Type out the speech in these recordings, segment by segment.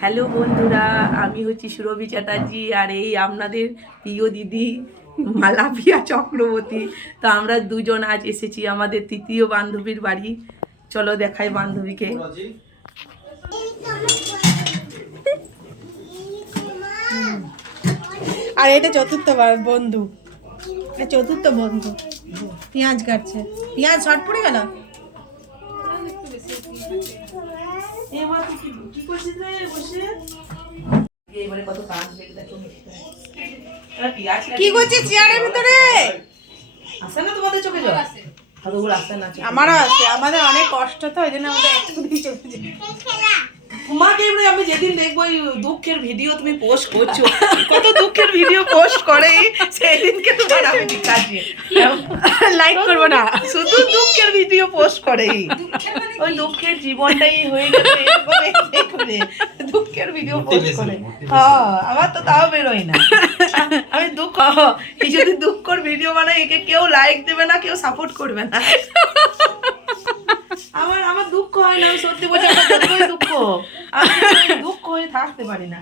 Hello বন্ধুরা, আমি হচ্ছি সুরভি চ্যাটার্জি আর এই আপনাদের প্রিয় দিদি মালাপিয়া চক্রবর্তী। তো আমরা দুজন আজ এসেছি আমাদের তৃতীয় বান্ধবীর বাড়ি। চলো দেখাই বান্ধবীকে। আর এটা চতুর্থ বন্ধু, চতুর্থ বন্ধু পেঁয়াজ কাটছে। পেঁয়াজ শর্ট পড়ে গেল। কি করছিস চেয়ারের ভিতরে? আসে না তোমাদের চোখে জল? আমারও আছে, আমাদের অনেক কষ্ট তো, ওই জন্য আমাদের একটু দিয়ে চলে যায়। তোমাকে আমি যেদিন দেখবো ওই দুঃখের ভিডিও তুমি পোস্ট করছো, কত দুঃখের ভিডিও পোস্ট করে, সেই দিনকে তোমার আমি দিকাছি লাইক করবো না, শুধু দুঃখের ভিডিও পোস্ট করে। ওই দুঃখের জীবনটাই হয়ে গেছে দুঃখের ভিডিও পোস্ট করে। হ্যাঁ, আমার তো তাও বেরোয় না। আমি দুঃখ, এই যদি দুঃখের ভিডিও বানাই একে কেউ লাইক দেবে না, কেউ সাপোর্ট করবে না। আমার দুঃখ হয় না, আমি সত্যি বলছি, দুঃখ দুঃখ হয়ে থাকতে পারি না।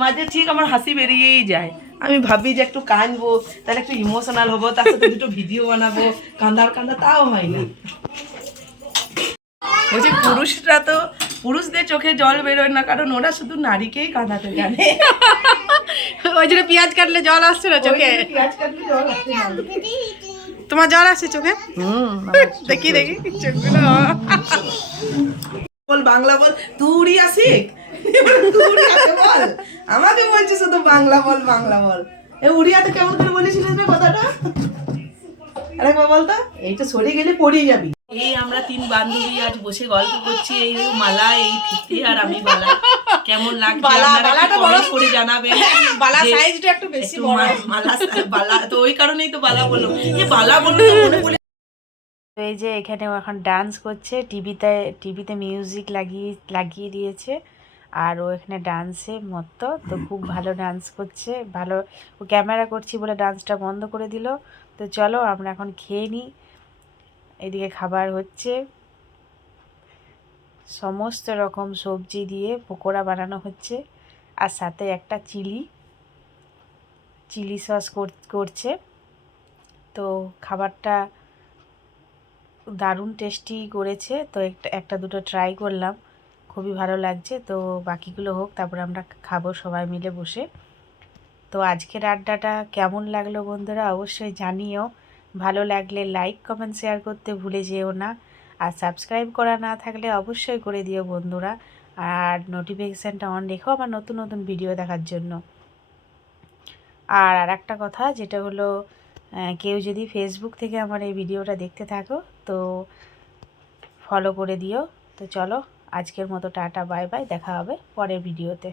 মাঝে ঠিক আমার হাসি বেরিয়েই যায়। আমি ভাবি যে একটু কাঁদবো, তাহলে একটু ইমোশনাল হবো, তার সাথে দুটো ভিডিও বানাবো, কাঁদার তাও হয় না। বলছি পুরুষরা তো, পুরুষদের চোখে জল বেরোয় না, কারণ ওরা শুধু নারীকেই কাঁদাতে জানে। ওই জন্য পেঁয়াজ কাটলে জল আসছে না চোখে। পেঁয়াজ কাটলে জল আসছে না। তোমার জল আসছে চোখে? দেখি দেখি চোখগুলো। বল বাংলা বল, তুই আসিক বল, আমাকে বলছিস শুধু বাংলা বল বাংলা বল। এ উড়িয়াতে কেমন করে বলেছিলিস না কথাটা? আরেকবার বলতো, এইটা সরে গেলে পড়িয়ে যাবি। এই আমরা তিন বান্ধবী আজ বসে গল্প করছি, এই মালা, এই ফিতে আর আমি বালা। কেমন লাগছে আপনারা কমেন্ট করে জানাবেন। বালা সাইজটা একটু বেশি বড়, মালা বালা তো ওই কারণেই তো বালা বললো। এই বালা বললো তো মনে পড়ে। এই যে এখানে এখন ডান্স করছে, টিভিতে মিউজিক লাগিয়ে দিয়েছে, আর ও এখানে ডান্সে মত্ত। তো খুব ভালো ডান্স করছে, ভালো। ও ক্যামেরা করছি বলে ডান্সটা বন্ধ করে দিল। তো চলো আমরা এখন খেয়ে নিই। এদিকে খাবার হচ্ছে, সমস্ত রকম সবজি দিয়ে পকোড়া বানানো হচ্ছে, আর সাথে একটা চিলি সস করছে। তো খাবারটা দারুণ টেস্টি করেছে। তো একটা দুটো ট্রাই করলাম, খুবই ভালো লাগছে। তো বাকিগুলো হোক, তারপরে আমরা খাবো সবাই মিলে বসে। তো আজকের আড্ডাটা কেমন লাগলো বন্ধুরা অবশ্যই জানিও। ভালো লাগলে লাইক কমেন্ট শেয়ার করতে ভুলে যেও না, আর সাবস্ক্রাইব করা না থাকলে অবশ্যই করে দিও বন্ধুরা। আর নোটিফিকেশানটা অন রেখো আমার নতুন নতুন ভিডিও দেখার জন্য। আর একটা কথা, যেটা হলো, কেউ যদি ফেসবুক থেকে আমার এই ভিডিওটা দেখতে থাকো তো ফলো করে দিও। তো চলো আজকের মতো টাটা, বাই বাই, দেখা হবে পরের ভিডিওতে।